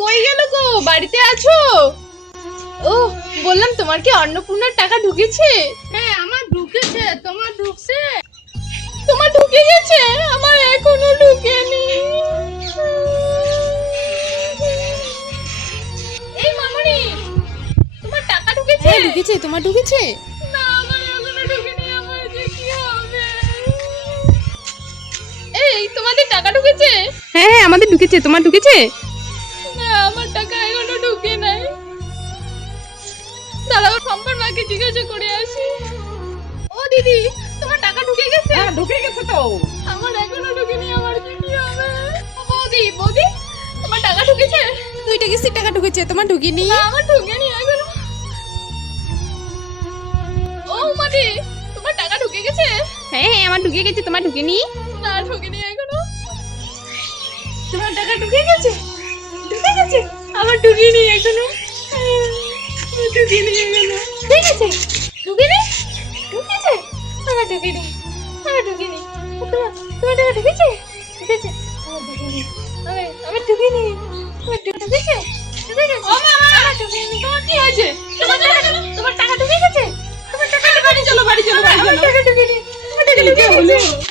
কই গেল গো? বাড়িতে আছো? ও বললাম তোমার কি অন্নপূর্ণার টাকা ঢুকেছে? হ্যাঁ আমার ঢুকেছে, তোমার ঢুকছে? তোমার ঢুকে গেছে, আমার এখনো ঢুকেনি। এই মামুনি, তোমার টাকা ঢুকেছে? হ্যাঁ ঢুকেছে, তোমার ঢুকেছে? না আমার এখনো ঢুকেনি, আমার যে কি হবে? এই তোমাদের টাকা ঢুকেছে? হ্যাঁ হ্যাঁ আমাদের ঢুকেছে, তোমার ঢুকেছে? না আমার টাকা এখনো ঢুকে নাই। দাঁড়াও সম্পর্ক মাকে জিজ্ঞাসা করে আসি। ও দিদি, তোমার টাকা ঢুকে গেছে? হ্যাঁ ঢুকে গেছে তো। আমার এখনো ঢুকেনি, আমার যে কি হবে? ও বৌদি, বৌদি তোমার টাকা ঢুকেছে? দুইটা কিস্তির টাকা ঢুকেছে, তোমার ঢুকেনি? না আমার ঢুকেনি এখনো। ও মাদি, তোমার টাকা ঢুকে গেছে? হ্যাঁ হ্যাঁ আমার ঢুকে গেছে, তোমার ঢুকেনি? না ঢুকেনি এখনো। তোমার টাকা ঢুকে গেছে? ঢুকে গেছে? আমার ঢুকেনি এখনো। ঢুকেনি এখনো। ঠিক আছে, ঢুকেনি? ঢুকেছে? আমার ঢুকেনি, আমার ঢুকেনি। তোমার টাকা ঢুকেছে? ঢুকেছে? আমার ঢুকেনি, আমার ঢুকেনি। আমার ঢুকেছে? ঢুকে গেছে? আমার ঢুকেনি। তোমার কি হয়েছে? তোমার টাকা ঢুকে গেছে? তোমার টাকা বাড়ি চলো, বাড়ি চলো, বাড়ি চলো। আমার টাকা ঢুকেনি, আমার টাকা ঢুকে গেছে।